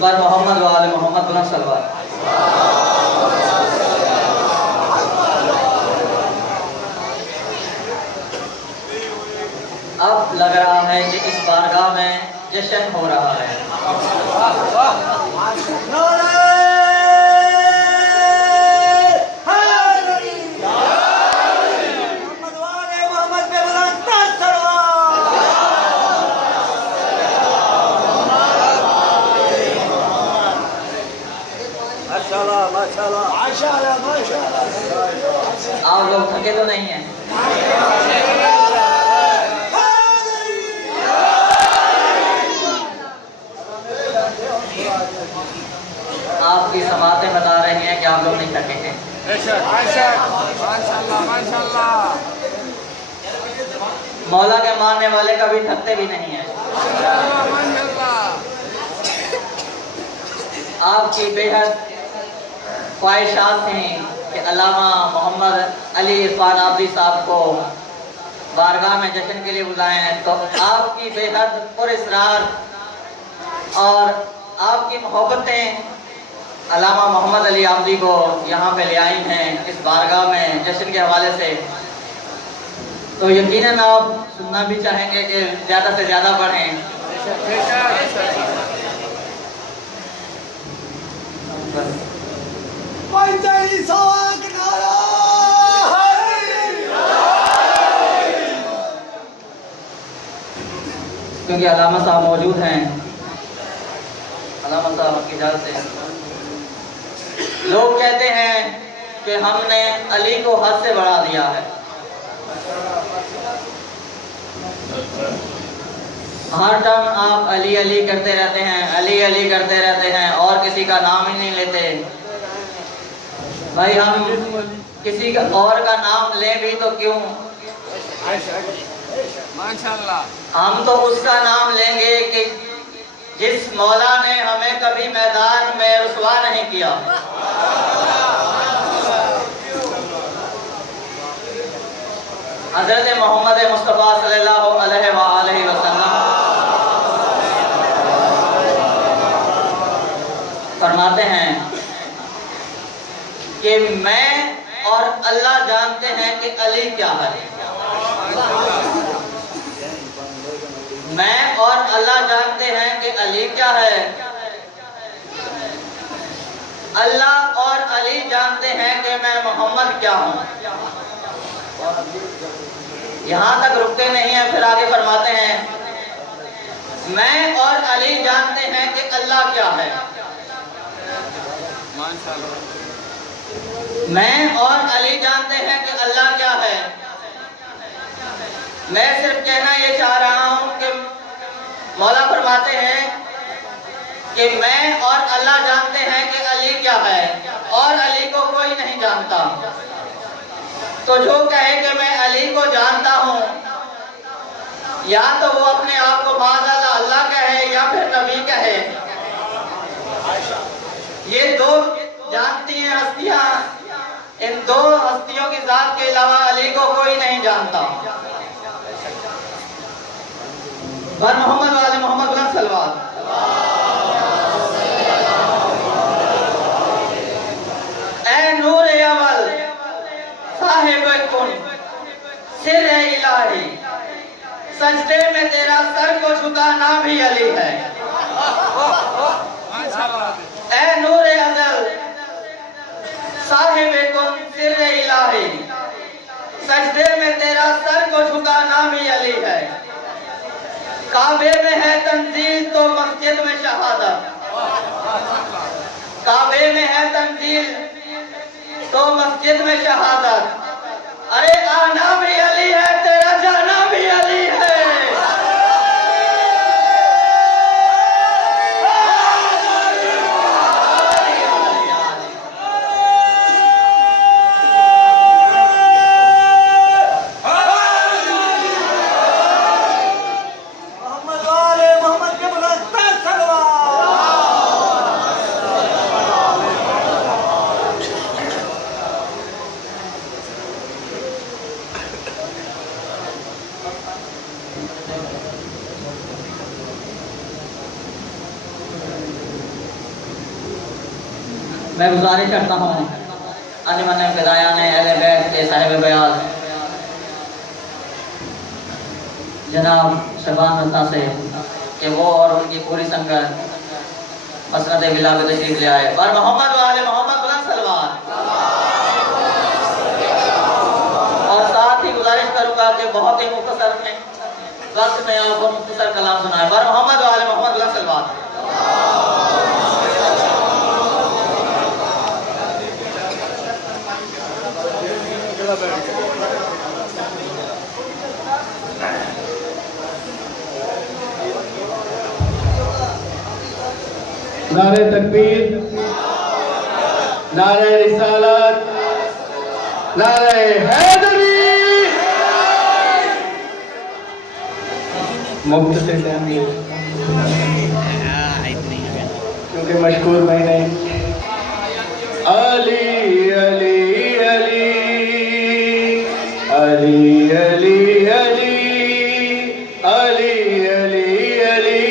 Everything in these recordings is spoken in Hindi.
बर मोहम्मद वाले मोहम्मद बुलंद सलवात। अब लग रहा है कि इस बारगाह में जश्न हो रहा है। आप लोग थके तो नहीं हैं? आपकी समातें बता रही हैं कि आप लोग नहीं थके हैं। मौला के मानने वाले कभी थकते भी नहीं हैं। आपकी बेहद ख्वाहिशात थी कि अल्लामा मोहम्मद अली इरफान आबदी साहब को बारगाह में जश्न के लिए बुलाएं, तो आपकी बेहद पुरस्रार और आपकी मोहब्बतें अल्लामा मोहम्मद अली आबदी को यहाँ पे ले आई हैं इस बारगाह में जश्न के हवाले से। तो यकीनन आप सुनना भी चाहेंगे कि ज़्यादा से ज़्यादा पढ़ें। क्योंकि अल्लामा साहब मौजूद हैं। अल्लामा साहब की इजाज़त से। लोग कहते हैं कि हमने अली को हद से बढ़ा दिया है। हर टाइम आप अली अली करते रहते हैं, अली अली करते रहते हैं और किसी का नाम ही नहीं लेते। भाई हम किसी का और का नाम लें भी तो क्यों, माशाअल्लाह हम तो उसका नाम लेंगे कि जिस मौला ने हमें कभी मैदान में रुसवा नहीं किया। हज़रत मोहम्मद मुस्तफ़ा सल्लल्लाहु अलैहि वसल्लम फरमाते हैं कि मैं और अल्लाह जानते हैं कि अली क्या है। मैं और अल्लाह जानते हैं कि अली क्या है। अल्लाह और अली जानते हैं कि मैं मोहम्मद क्या हूँ। यहाँ तक रुकते नहीं हैं, फिर आगे फरमाते हैं मैं और अली जानते हैं कि अल्लाह क्या है। मैं और अली जानते हैं कि अल्लाह क्या है। मैं सिर्फ कहना ये चाह रहा हूँ कि मौला फरमाते हैं कि मैं और अल्लाह जानते हैं कि अली क्या है और अली को कोई नहीं जानता। तो जो कहे कि मैं अली को जानता हूँ, या तो वो अपने आप को माज़अल्लाह अल्लाह कहे या फिर नबी कहे। ये दो जानती हैं हस्तियाँ, इन दो हस्तियों की जात के अलावा अली को कोई नहीं जानता। बर मोहम्मद वाले मोहम्मद बुलंद सलवात। ऐ नूर अव्वल साहिब कुन सिर इलाही, सजदे में तेरा सर को झुकाना भी अली है। ऐ नूर अज़ल साहिब कुन सिर इलाही, सजदे में तेरा सर को झुकाना भी अली है। काबे में है तंजील तो मस्जिद में शहादत, काबे में है तंजील तो मस्जिद में शहादत। अरे आना भी अली है, तेरा जाना भी अली है। मैं गुजारिश करता हूँ अनमन फिदायान अहले बैत के साहिब बयान जनाब शबान रजा से कि वो और उनकी पूरी संगत मसनद बिला में तशरीफ ले आए। और मोहम्मद वाले मोहम्मद बुलंद सलवात। और साथ ही गुजारिश करूँगा कि बहुत ही मुख्तसर में वक्त में आपको मुख्तसर कलाम सुनाए। और मोहम्मद वाले मोहम्मद बुलंद सलवात। नारे तकबीर, नारे रिसालत, नारे हैदरी। मुख्तसर टाइम क्योंकि मशहूर महीने अली अली अली अली अली अली अली अली अली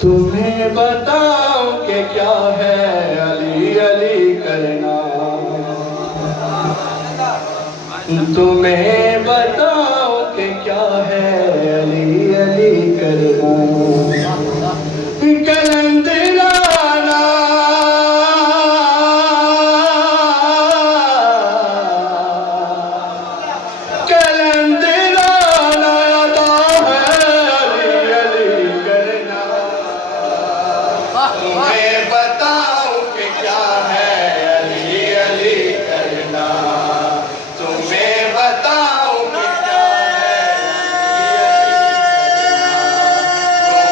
तुम्हें बताऊं कि क्या है अली अली करना, तुम्हें बताऊं कि क्या है अली अली करना। कलंदराना कलंदराना अदा है अली अली करना। तुम्हें बताऊं कि क्या है अली अली करना, तुम्हें बताऊं कि क्या है अली अली करना।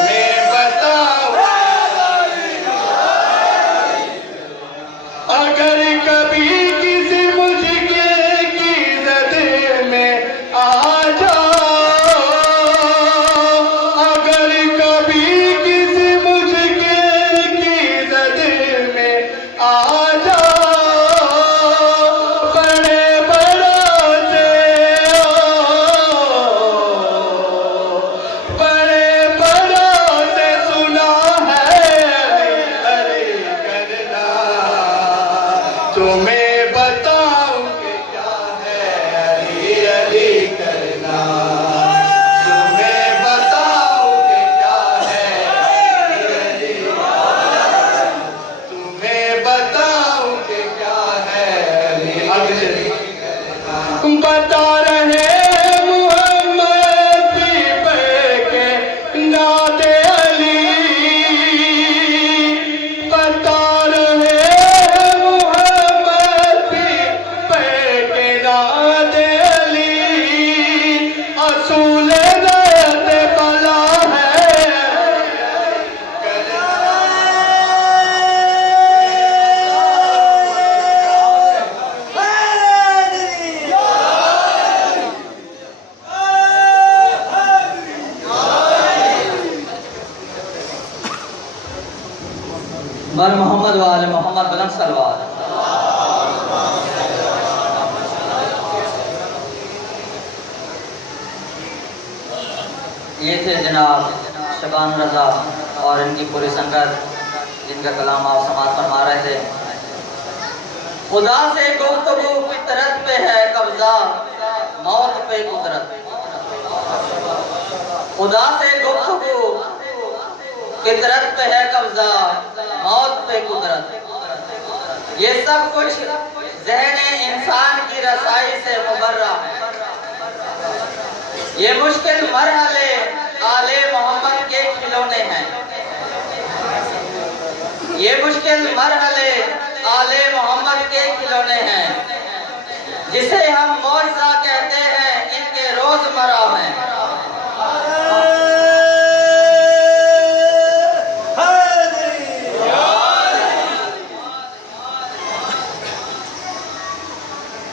बर मोहम्मद वाले मोहम्मद बुलंद सलवार। ये थे जनाब शबान रजा और इनकी पूरी संगत, जिनका कलाम आप समाज फरमा रहे थे। खुदा से गुफ्तगू फितरत पे है कब्जा, मौत पे कुदरत। खुदा से गुफ्तगू फितरत पे है कब्जा, मौत पे कुदरत। ये सब कुछ ज़हने इंसान की रसाई से मुबर्रा है। ये मुश्किल मरहले आले मोहम्मद के खिलौने हैं। ये मुश्किल मरहले आले मोहम्मद के खिलौने हैं। जिसे हम मौजज़ा कहते हैं, इनके रोजमर्रा में।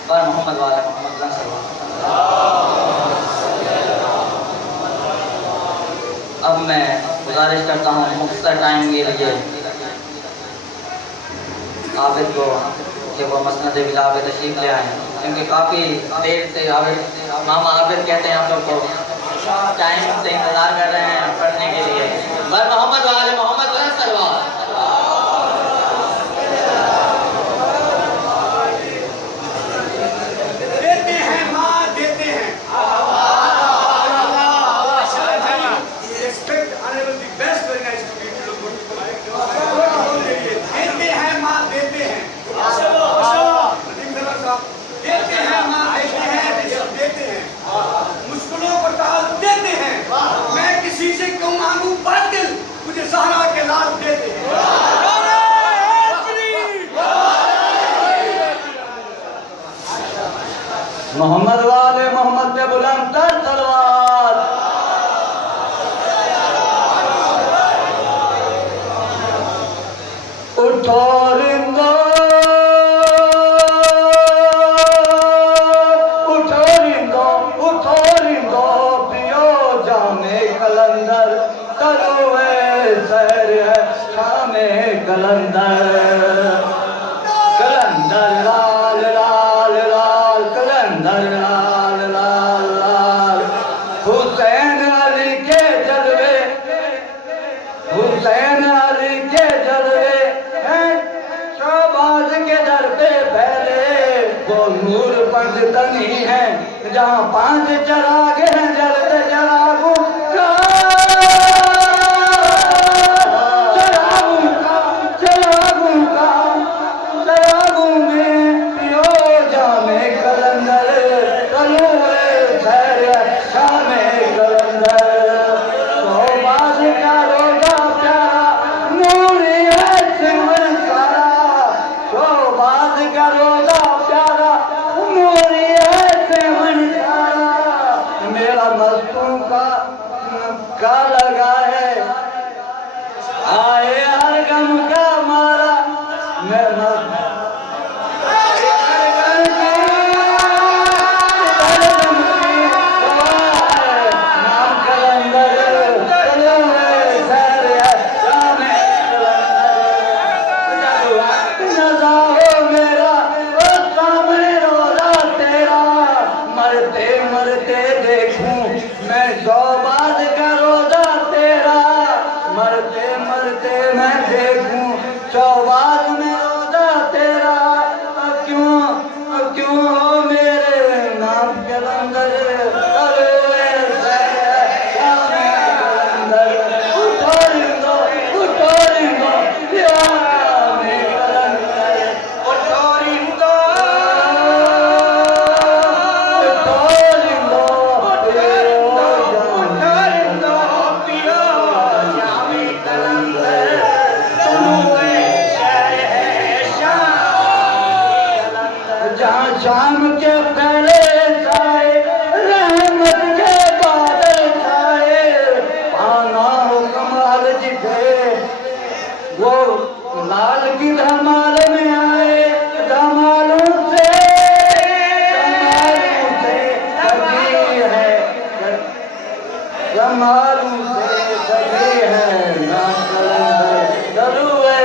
पर मोहम्मद वाला मोहम्मद अब मैं गुजारिश करता हूँ मुख्तर टाइम के लिए आबिद को कि वो मसनद बिला पे तशरीफ ले आए, क्योंकि काफ़ी देर से आबिद मामा आबिद कहते हैं हम लोग को टाइम से इंतज़ार कर रहे हैं पढ़ने के लिए। बर मोहम्मद वाले मोहम्मद सलवार। मोहम्मद वाले मोहम्मद पे बुलंद तर तलवार। उठो रिंदो, उठो रिंदो, उठो रिंदो, पियो जामे कलंदर, तरुए सैर है शामे कलंदर। कलंदर लाल लाल लाल, कलंदर लाल लाल लाल। हुसैन अली के जलवे, हुसैन अली के जलवे हैं शहबाज के दर पे फैले। वो नूर पंजतनी है जहाँ 5 चराग हैं जलते चरागों का, चरागों का, चरागों का, चरागों में पियो जामे कलंदर, तलुए सैर शामे कलंदर। शहबाज का रोजा प्यारा नूरी है सिमर सारा, शहबाज का रोजा प्यारा नूरी है सिमर सारा। मेरा मस्तों का लगा है, आए हर गम का मारा। मैं शहबाज में रोजा तेरा, क्यों हो मेरे नाम के लंगर, तलुए सैर शामे कलंदर। उठो रिंदो, उठो रिंदो, शामे कलंदर। उठो रिंदो, उठो रिंदो, उठो रिंदो, पियो शामे कलंदर। जहाँ शाम के पहले छाए रहमत के बादल छाए, पाना हो कमाल जिसे वो लाल की धमाल में आए। धमालों से सजी है, धमालों से सजी है ना कलंदर, तलुए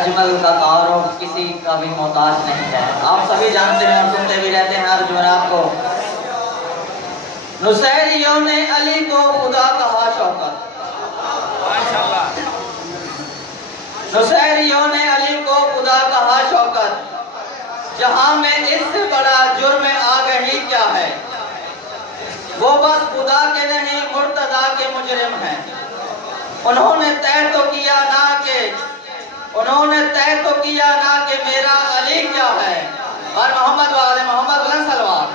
अजमल का तारुफ किसी का भी मोहताज नहीं है। आप सभी जानते हैं और सुनते भी रहते हैं हर जुमेरात को। नुसैरियों ने अली को खुदा कहा शौकत, नुसैरियों ने अली को खुदा कहा शौकत, जहां में इससे बड़ा जुर्म आगही क्या है। वो बस खुदा के नहीं मुर्तजा के मुजरिम हैं। उन्होंने तय तो किया ना कि मेरा अली क्या है। और मोहम्मद वाले मोहम्मद बुलंद सलवार।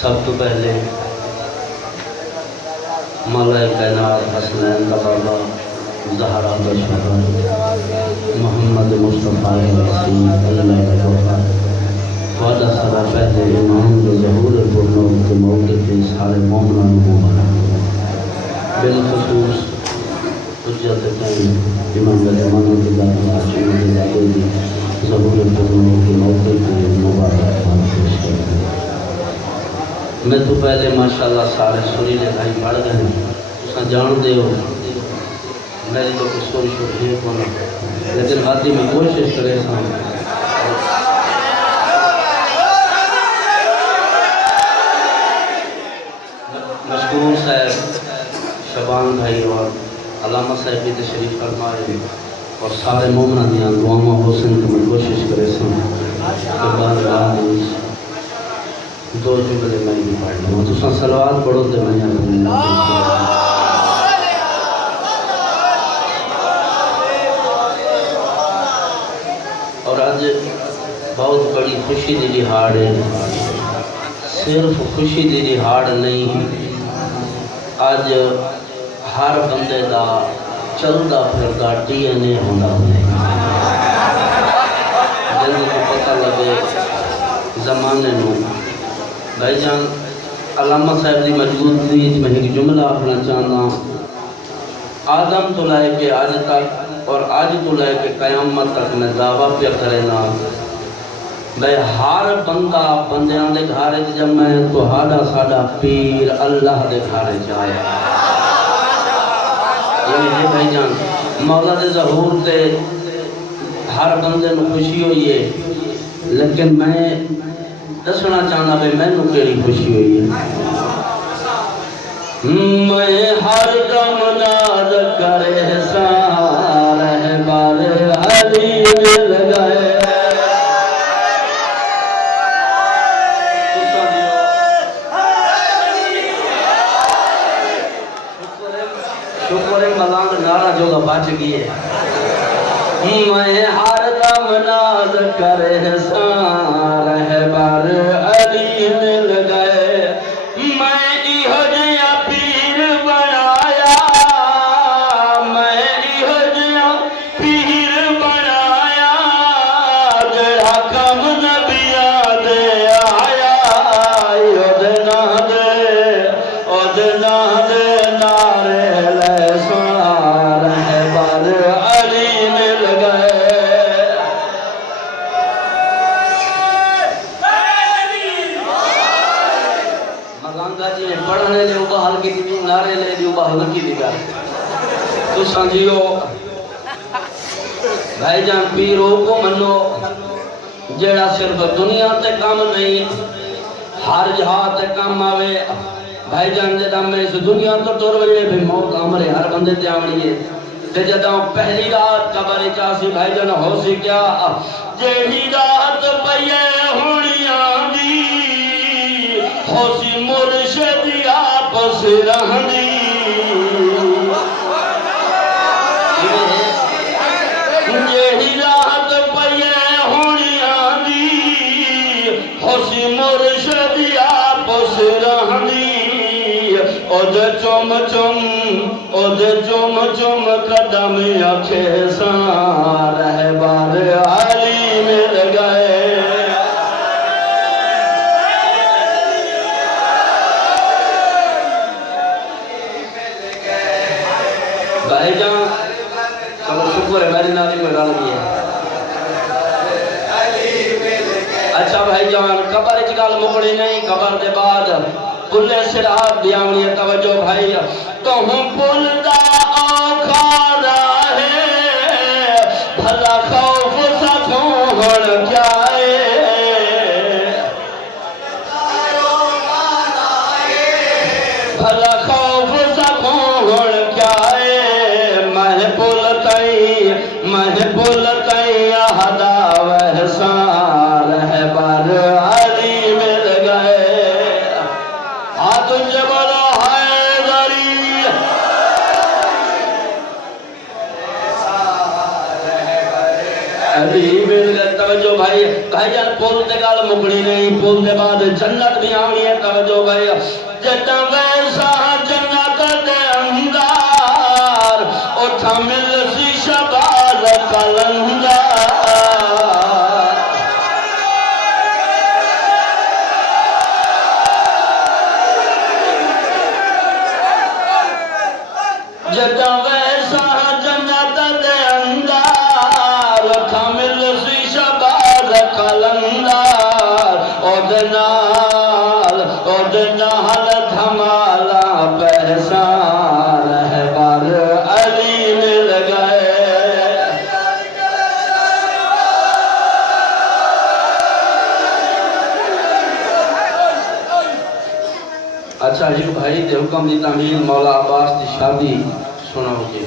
सब तो पहले मौला कायनात हसनैन का बाबा ज़हरा का शोहर मोहम्मद मुस्तफ़ा वादा सदा पहले इमाम ज़हूर पुरनौर के मौके पे सारे मोमनान को बना बिलखसूस हुज्जत इमाम ज़माना के ज़हूर पुरनौर के मौके पे मुबारकबाद पेश करते हैं। मैं तो पहले माशाल्लाह सारे सुरीले भाई पढ़ गए तुसा जान दे हो मेरी तो कुछ सोच है कौन, लेकिन हाथी में कोशिश करे मशकूर साहब शबान भाई और अलामा साहब भी तशरीफ फरमाए और सारे मोमना दियाँ दुआओं हुसैन को मैं कोशिश करे दो जुमले मैं भी पढ़ लूँ तो सलवात पढ़ो तो मैं और आज बहुत बड़ी खुशी दी दिहाड़ है। सिर्फ खुशी दी दिहाड़ नहीं, आज हर बंदे का चलता फिरता DNA होना जल्दी को पता लगे जमाने में। भाईजान अलामा साहब की मौजूदगी में एक जुमला आखना चाहना, आदम तो लैके आज तक और आज तो लैके क़यामत तक मैं दावा पे करेना भाई हर बंदा बंदियां दे घर जब मैं तो साडा पीर अल्लाह दे घर जाए। ये भाईजान मौला दे ज़हूर ते हर बंदे को खुशी हुई है, लेकिन मैं दसना चाहना भाई मैनू केड़ी खुशी हुई है। मैं हर दम नाज करे सारे बार अली मिल गए। शुक्र है मलांग नारा जो बच गई है। मैं हर दम नाज करे सारे बार अली मिल गए। मैं इहो जिया पीर बनाया, मैं इहो जिया पीर बनाया, जड़ा कम नबिया दे आया। ओदे ना दे नारे ले सारे बार अली मिल गए। पढ़ने ले बहाल की थी नारे ले दी बहाल की थी गल तो समझियो भाईजान पीरो को मनो जेड़ा सिर्फ दुनिया ते काम नहीं हर जहां ते काम आवे। भाईजान जदा मैं इस दुनिया तो टुर वजे भी मौत हमरे हर बंदे ते आवणी है ते जदा पहली रात कबर च आसी भाईजान हो सी क्या जेही रात पईए हुणियां दी होसी मुर्शिद आपस रहनी। जेही रात पईए हुणियां दी होसी मुर्शिद आपस रहनी। ओदे चुम चुम कदम आखे सारे बार अली मिल गए। भाईजान चलो शुक्र है मेरी नानी में गल की है। अच्छा भाईजान कबर च गल मुकनी नहीं, कबर के बाद पुले सिरात दियावनी तवज्जो भाई तो हम पुल दा औखारा है भला खौफ साथों हण क्या है भला खौफ साथों हण क्या है महपुल तई हदा वहसार है बर अली मिल गए हाथ जबल हैदरी अली मिल गए तवज्जो भाई भाईजान पुल ते गल मुकनी नहीं पुल के बाद जन्नत भी आनी है तवज्जो भाई जटा वैसा जन्नत दे अंदर उठा मिल सी शबाज कलंदर जटा वैसा जन्नत दे अंदर उठा मिल सी शबाज कलंदर ओदे नाल धमाला पहचान है बर अली मिल गए अच्छा जी भाई दे हुक्म दी तामील मौला अब्बास की शादी सुनाओ जी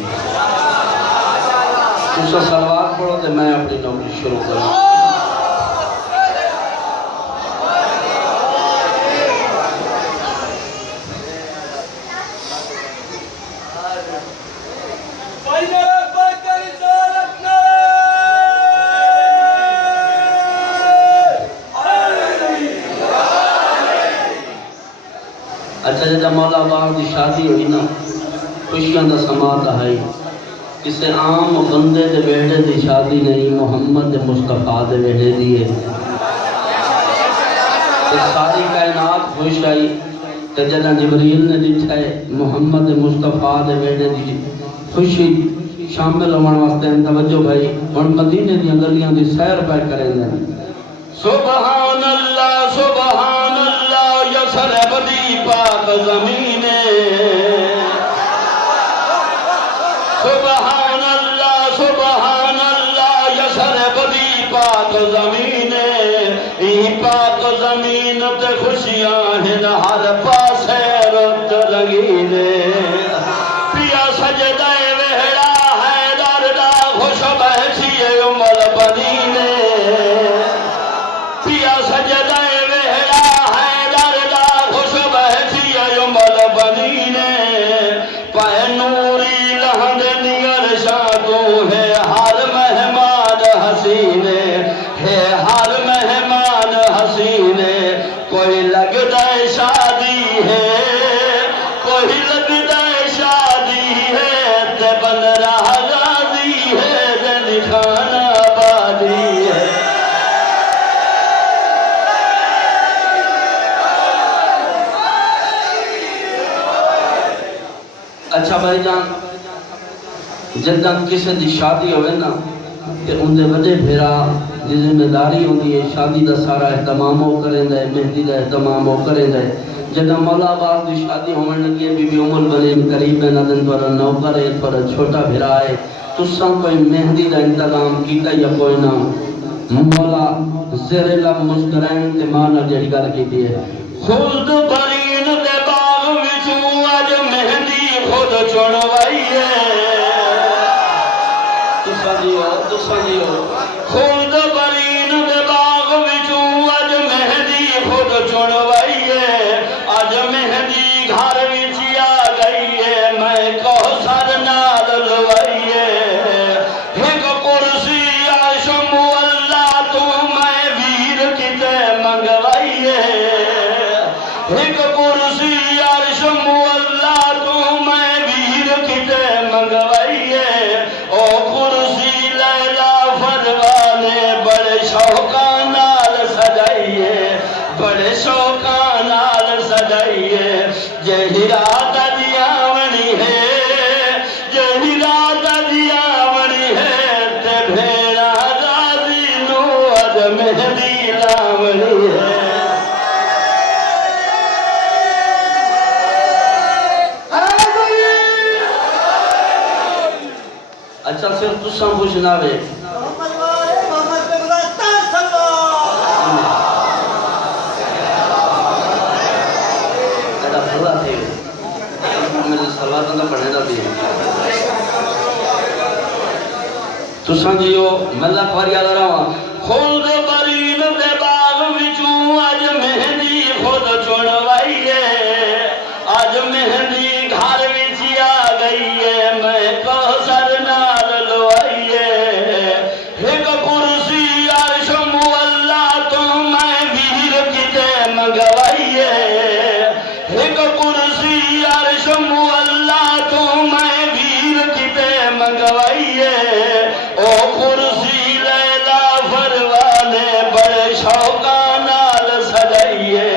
तुसा सलवात पढ़ो तो मैं अपनी नौकरी शुरू करूँ अच्छा जब मौला अब्बास की शादी हुई ना खुशियां का समा है किसी आम बंदे के बेटे की शादी नहीं मोहम्मद मुस्तफा के बेटे की है तो सारी कायनात खुश आई तो जब जिबरील ने दिखा है मोहम्मद मुस्तफा के बेटे की खुशी शामिल होने वास्ते तवज्जो भाई हम मदीने दी गलियां दी सैर पै करेंगे सुभान अल्लाह यसरब दी पाक ज़मीने सुभान अल्लाह यसरब दी पाक ज़मीने ई पाक ज़मीन ते खुशियां हैं हर पासे रुत रंगीने पिया सजदाए वेहड़ा है दरदा खुश बहसिए उमर बनीने पिया सजदाए वेहड़ा है दरदा खुश बहसिए उमर बनीने पाए नूरी लहंद नियर शादू है हर मेहमान हसीने है हर मेहमान हसीने कोई लगता है शादी है कोई लगता है शादी है ते बन रहा गाजी है ते दिखाना बाजी है अच्छा भाईजान जब किसी की शादी होवे ना ते उनके बड़े भेरा की जिम्मेदारी होती है शादी का सारा एहतमाम वो करेंगे मेहंदी का एहतमाम वो करेंगे जब मौला अब्बास की शादी होने लगी है बीबी उमर बने करीब है नदन पर नौकर है पर छोटा भेरा है तुसा कोई मेहंदी का इंतजाम किया या कोई ना मौला ज़ेरे लब मुस्कुरान ते मां नाल जेड़ी गल कीती है खुद बरीन दे बाग विचों अज मेहंदी खुद चुनवाई है तुसा जियो खुद बरीन दे बाग विचों अज मेहंदी खुद चुनवाई है अज मेहंदी घर विच आ गई है मैं कौसर नाल लवाई है एक कुर्सी आशम अल्लाह तू मैं वीर किते मंगवाई है एक कुर्सी आशम अल्लाह तू मैं वीर किते मंगवाई है ओ कुर्सी लैला फरवा ने बड़े शौका नाल सजाई है बड़े शौका नाल सजाई है जही रात दियावनी है जही रात दियावनी है ते भेड़ा गाजी नू अज मेहंदी लावनी है अच्छा सिर्फ तुसा पूछना वे भला थे मेरे सलाह तो पढ़ने का भी तुसा जियो मल्ला खबर याद रहा खुद बरीन दे बाग विचों अज मेहंदी खुद चुनवाई है अज मेहंदी घर विच आ गई है मैं कौसर नाल लवाई है एक कुर्सी अर्श मुअल्ला तो मैं वीर किते मंगवाई है एक कुर्सी अर्श मुअल्ला तो मैं वीर किते मंगवाई है ओ कुर्सी लैला फरवाने बड़े शौका नाल सजाइए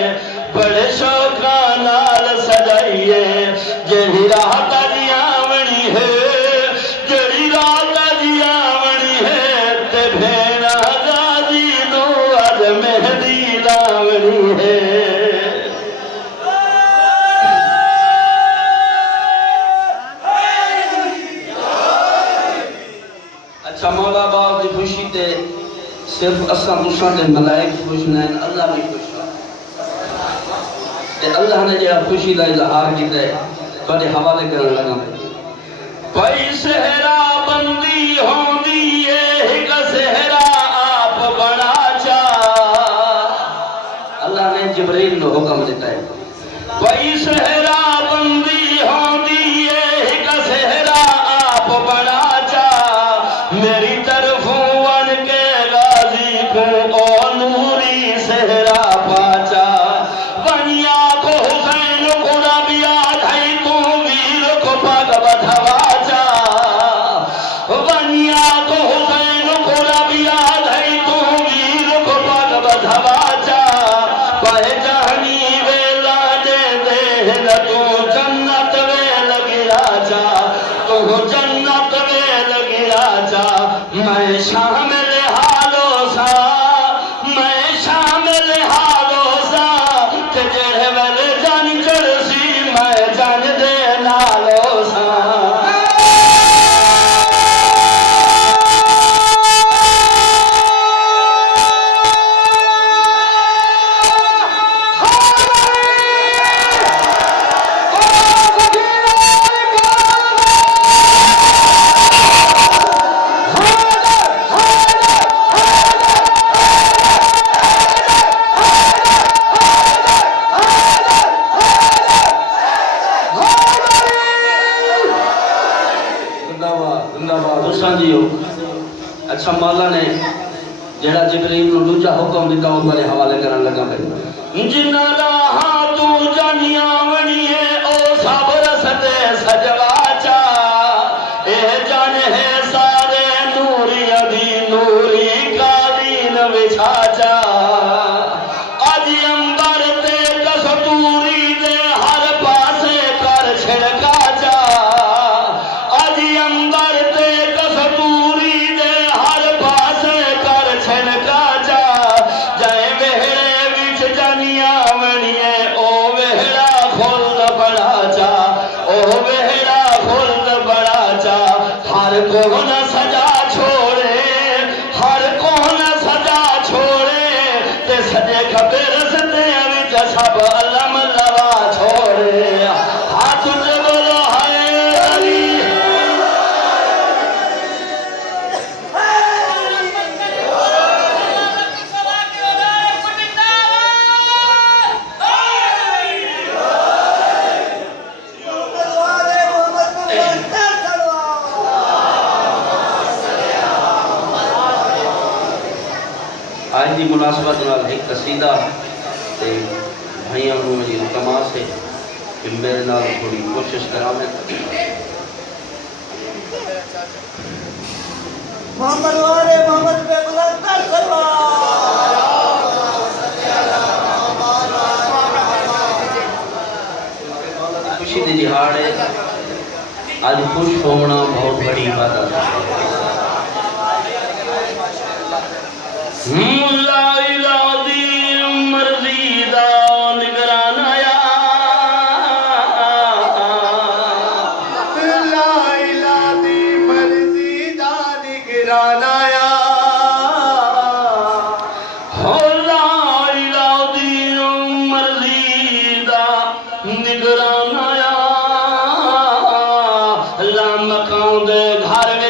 बड़े शौका नाल सजाइए जेड़ी रात दी आवनी है जेड़ी रात दी आवनी है ते भेणा गादी नो अज मेहंदी लावनी है अच्छा मौला बाप की खुशी ते सिर्फ असा तुसा ते मलाइक खुश नहीं अल्लाह भी खुश ते अल्लाह ने जो खुशी का इजहार किया है थोड़े हवाले करने लगा कोई सहरा बंदी होंदी है एक सहरा आप बना चा अल्लाह ने जिब्रील को हुक्म दिता है कोई सहरा बंदी होंदी है एक सहरा आप बना चा मेरी तरफों वन के गाजी को ओ नूरी सहरा पाचा बनिया को हुसैन को रबिया धाई तू वीर को पग बधवाचा बनिया को हुसैन को रबिया धाई तू वीर को पग बधवाचा पहचानी वेला दे दे न तू जन्नत वे लगी राजा तू जन्नत वे लगी राजा मैं शामिल हालो सा मैं शामिल हालो सा ते जेड़े वेले जान चढ़सी मैं जान दे नालो सा अच्छा मौला ने जेड़ा जिब्रील को दूजा हुक्म दिता वो मेरे हवाले करन लगा मैं जिन्ना राह तू जानिया वणी है ओ सब रसते सजवाचा ए जान है सारे नूरी अदी नूरी कालीन विछाचा अज अंबर ते कस्तूरी दे हर पासे कर छिड़का जा अज अंबर ते कस्तूरी दे हर पासे कर छिड़का जा जय वेहड़े विच जानिया वणिए ओ वेहड़ा खुल्द बड़ा जा ओ वेहड़ा खुल्द बड़ा जा हर को न सजा छोड़े हर को न सजा छोड़े ते सजे खबे रसते विच सब अलम लवा छोड़े हाथ से बोलो हाय अली आज की मुनासबत नाल एक कसीदा ते भाइयों को मेरी तमाश है कि मेरे नाल थोड़ी कोशिश करा मैं मोहम्मद वाले मोहम्मद पे बुलंद खुशी दी दिहाड़ है आज खुश होना बहुत बड़ी इबादत है मुल्ला इलादी मर्जीदा निगरान आया ला इलादी मर्जीदा निगराना